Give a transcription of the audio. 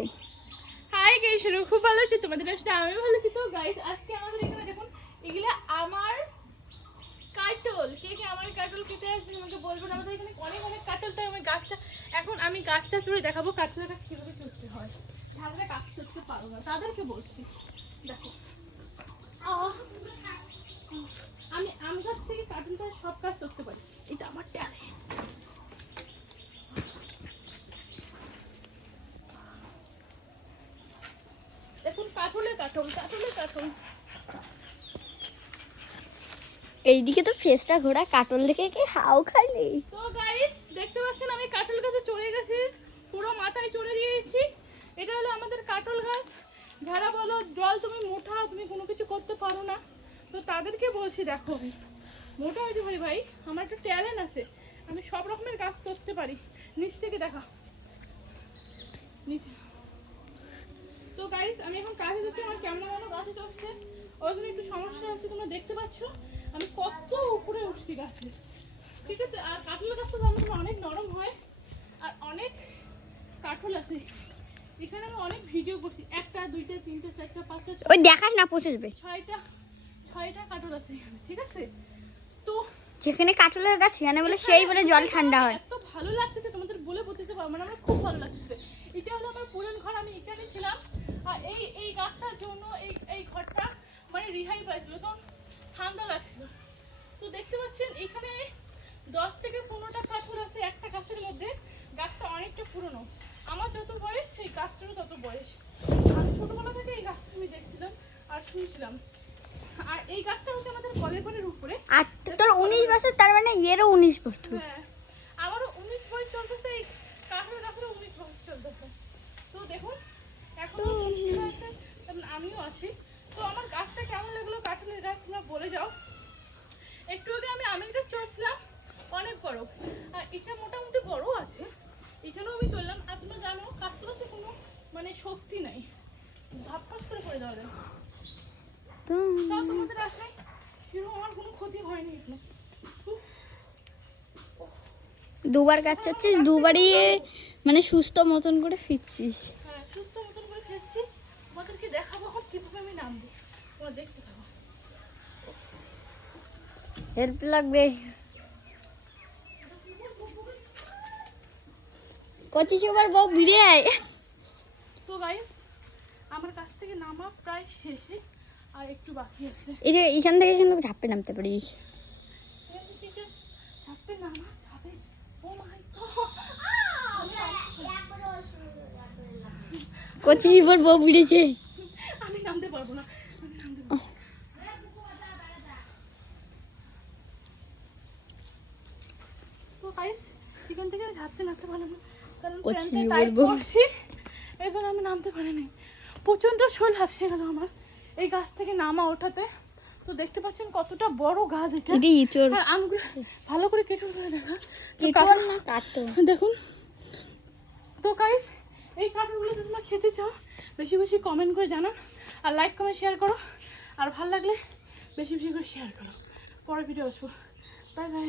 আছে? Hi guys, খুব ভালো আছি, তোমাদের সাথে আমি ভালো আছি। তো গাইস আজকে আমাদের এখানে দেখুন এগুলা আমার কাটল। কে কে আমার কাটল খেতে আসবে আমাকে বলবেন। আমাদের এখানে অনেক অনেক কাটল, তাই আমি গাছটা এখন আমি গাছটা চড়ে দেখাবো কাটলের গাছ কীভাবে চড়তে হয়। যারা গাছ চড়তে পারো না তাদেরকে বলছি। দেখো আমি আম গাছ থেকে কাটলটা সব গাছ চড়তে পারি, এটা আমার ট্যালেন্ট। দেখুন কাটলে কাটল, কাটলে কাটল। এইদিকে তো ফেসটা ঘোরা, কাটল দেখে কি হাও খালি। তো গাইস দেখতে পাচ্ছেন আমি কাটল গাছে চড়ে গেছি, পুরো মাথায় চড়ে দিয়েছি। এটা হলো আমাদের কাটল গাছ। যারা বলো জল তুমি মোটা, তুমি কোনো কিছু করতে পারো না, তো তাদেরকে বলছি দেখো আমি মোটা হইতে পারি ভাই, আমার একটা ট্যালেন্ট আছে, আমি সব রকমের গাছ করতে পারি। নিচ থেকে দেখা নিচে। তো গাইস আমি এখন কাছে যাচ্ছি, আমার ক্যামেরাম্যানও গাছে চড়ছে, ওই জন্য একটু সমস্যা হচ্ছে। তোমরা দেখতে পাচ্ছ আমি কত উপরে উঠছি গাছে, ঠিক আছে। আর কাটলের গাছটা আমাদের অনেক নরম হয়, আর অনেক কাঠল আছে এখানে। আমি অনেক ভিডিও করছি, 1টা 2টা 3টা 4টা 5টা ওই দেখাস না, পৌঁছে যাবে। 6টা কাঠল আছে এখানে, ঠিক আছে। তো যেখানে কাটলের গাছ সেখানে বলে সেই বলে জল ঠান্ডা হয়। এত ভালো লাগতেছে তোমাদের বলে বোঝাতে পারবো না, আমার খুব ভালো লাগতেছে। এটা হলো আমার পুরান ঘর, আমি এখানে ছিলাম। আর এই গাছটার জন্য এই ঘরটা মানে রিহাই পাইছিল, তখন ঠান্ডা লাগছিল। তো দেখতে পাচ্ছেন এখানে 10 থেকে 15টা কাঠল আছে একটা গাছের মধ্যে। গাছটা অনেকটা পুরনো, আমার যত বয়স সেই গাছটারও তত বয়স। আমি ছোটবেলা থেকে এই গাছটা আমি দেখছিলাম আর শুনছিলাম। আর এই গাছটা হচ্ছে আমাদের কলের পাড়ের উপরে। আর তোর 19 বছর, তার মানে এরও 19 বছর। হ্যাঁ, আমারও 19 বয়স চলতেছে, এই কাঠের গাছেরও 19 বয়স চলতেছে। তো দেখুন এখন আছে, আমিও আছি। তো আমার গাছটা কেমন লাগলো কাঠের গাছ তোমরা বলে যাও। একটু আগে আমি আমের গাছ চড়ছিলাম, অনেক বড়, আর এটা মোটামুটি বড় আছে। এখানেও আমি চললাম। আর তোমরা জানো কাঠের গাছে কোনো মানে শক্তি নাই, ধাপ্পাস করে পড়ে যাওয়া যায়। তাও তোমাদের আশায় এরকম আমার কোনো ক্ষতি হয়নি এখনো। দুবার গাছ চাচ্ছিস, দুবারই মানে সুস্থ মতন করে ফিরছিস। হ্যাঁ, সুস্থ মতন করে ফেলছি। তোমাদেরকে দেখাবো এখন কিভাবে আমি নামবো, তোমরা দেখতে থাকো। হেল্প লাগবে। কচিস এবার বউ ভিড়ে আয়। তো গাইস আমার কাছ থেকে নামা প্রায় শেষে, আর একটু বাকি আছে। এই যে এখান থেকে কিন্তু ঝাঁপে নামতে পারিস। চাপে নামা যাবে। ও মাই গড, কচিস এবার বউ ভিড়েছে। আমি নামতে পারবো না। তো গাইস এখান থেকে ঝাপতে নামতে পারলাম না, কারণ প্যান্টটা টাইট করছি, এই জন্য আমি নামতে পারিনি। প্রচণ্ড শোল হাঁপসে গেল আমার এই গাছ থেকে নামা ওঠাতে। তো দেখতে পাচ্ছেন কতটা বড় গাছ এটা। আর আমগুলো ভালো করে কেটে ধরে দেখা, দেখুন। তো গাইস এই কাঠগুলো যদি তোমরা খেতে চাও বেশি বেশি কমেন্ট করে জানান, আর লাইক কমেন্ট শেয়ার করো, আর ভালো লাগলে বেশি বেশি করে শেয়ার করো। পরে ভিডিও আসবো, বাই বাই।